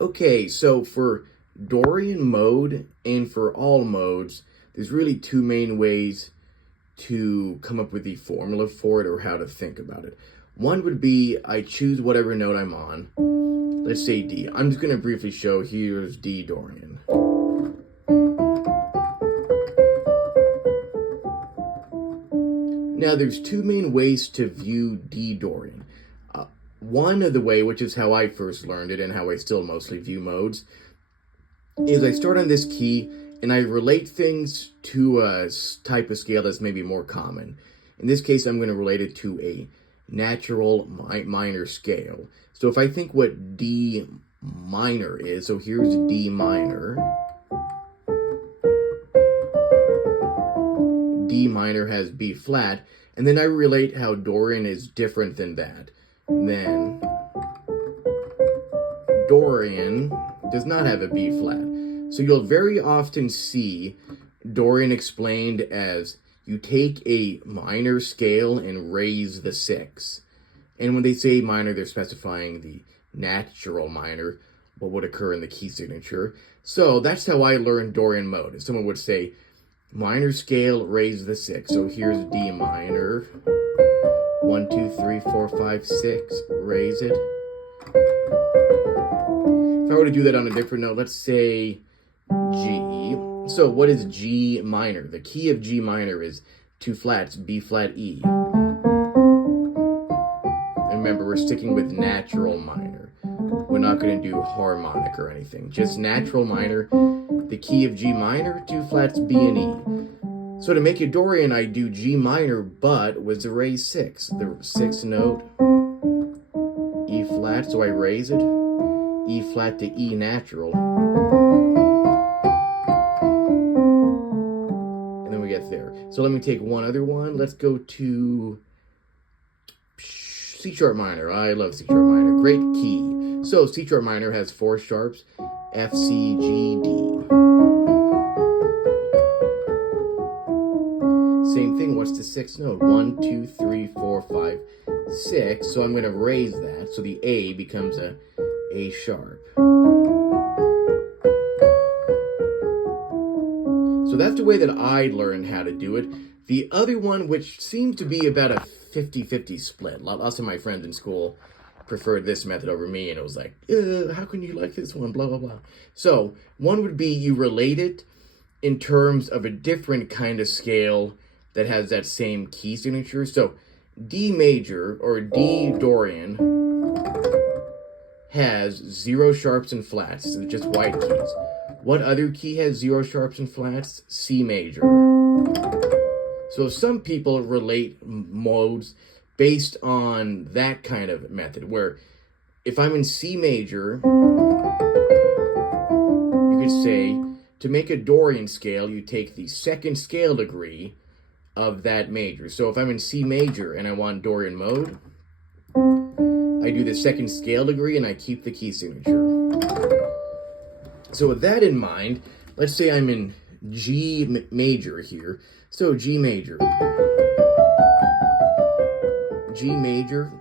Okay, so for Dorian mode and for all modes, there's really two main ways to come up with the formula for it or how to think about it. One would be I choose whatever note I'm on. Let's say D. I'm just going to briefly show here's D Dorian. Now, there's two main ways to view D Dorian. One of the way, which is how I first learned it and how I still mostly view modes, is I start on this key and I relate things to a type of scale that's maybe more common. In this case, I'm going to relate it to a natural minor scale. So if I think what D minor is, so here's D minor. D minor has B flat, and then I relate how Dorian is different than that. Then Dorian does not have a B flat. So you'll very often see Dorian explained as you take a minor scale and raise the six. And when they say minor, they're specifying the natural minor, what would occur in the key signature. So that's how I learned Dorian mode. If someone would say minor scale, raise the six. So here's D minor. 1, 2, 3, 4, 5, 6. Raise it. If I were to do that on a different note, let's say G. So what is G minor? The key of G minor is two flats, B flat, E. And remember, we're sticking with natural minor. We're not going to do harmonic or anything. Just natural minor. The key of G minor, two flats, B and E. So to make it Dorian, I do G minor, but with the raised six. The sixth note, E flat, so I raise it. E flat to E natural. And then we get there. So let me take one other one. Let's go to C sharp minor. I love C sharp minor. Great key. So C sharp minor has four sharps, F, C, G, D. Same thing, what's the sixth note? 1, 2, 3, 4, 5, 6. So I'm going to raise that. So the A becomes a A sharp. So that's the way that I learned how to do it. The other one, which seems to be about a 50-50 split. Lots of my friends in school preferred this method over me, and it was like, how can you like this one? Blah, blah, blah. So one would be you relate it in terms of a different kind of scale that has that same key signature. So D major or D Dorian has zero sharps and flats, so just white keys. What other key has zero sharps and flats? C major. So some people relate modes based on that kind of method, where if I'm in C major, you could say, to make a Dorian scale, you take the second scale degree of that major. So if I'm in C major and I want Dorian mode, I do the second scale degree and I keep the key signature. So with that in mind, let's say I'm in G major here. So G major. G major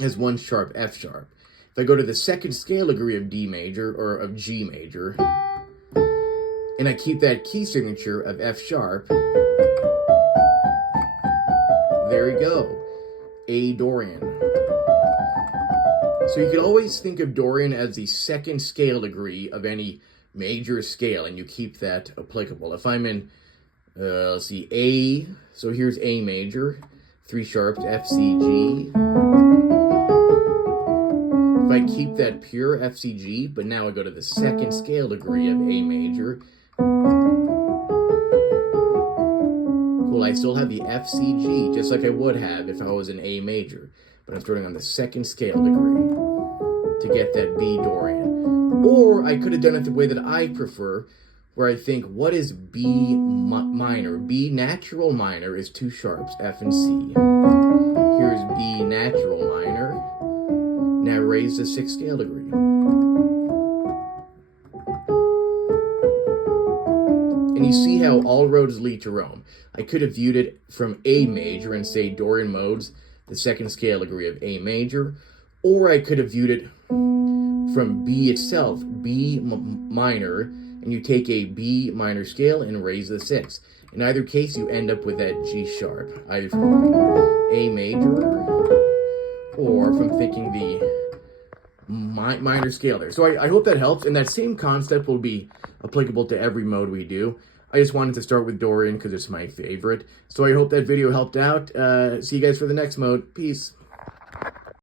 has one sharp, F sharp. If I go to the second scale degree of D major or of G major, and I keep that key signature of F sharp, there we go, A Dorian. So you could always think of Dorian as the second scale degree of any major scale, and you keep that applicable. If I'm in, let's see, A, so here's A major, three sharps, F, C, G. If I keep that pure F, C, G, but now I go to the second scale degree of A major, cool, I still have the F, C, G, just like I would have if I was in A major. But I'm starting on the second scale degree to get that B Dorian. Or I could have done it the way that I prefer, where I think, what is B minor? B natural minor is two sharps, F and C. Here's B natural minor. Now raise the sixth scale degree. And you see how all roads lead to Rome. I could have viewed it from A major and say Dorian modes the second scale degree of A major, or I could have viewed it from B itself, B minor, and you take a B minor scale and raise the 6. In either case, you end up with that G sharp, either from A major or from thinking the minor scale there. So I hope that helps, and that same concept will be applicable to every mode we do. I just wanted to start with Dorian because it's my favorite. So I hope that video helped out. See you guys for the next mode. Peace.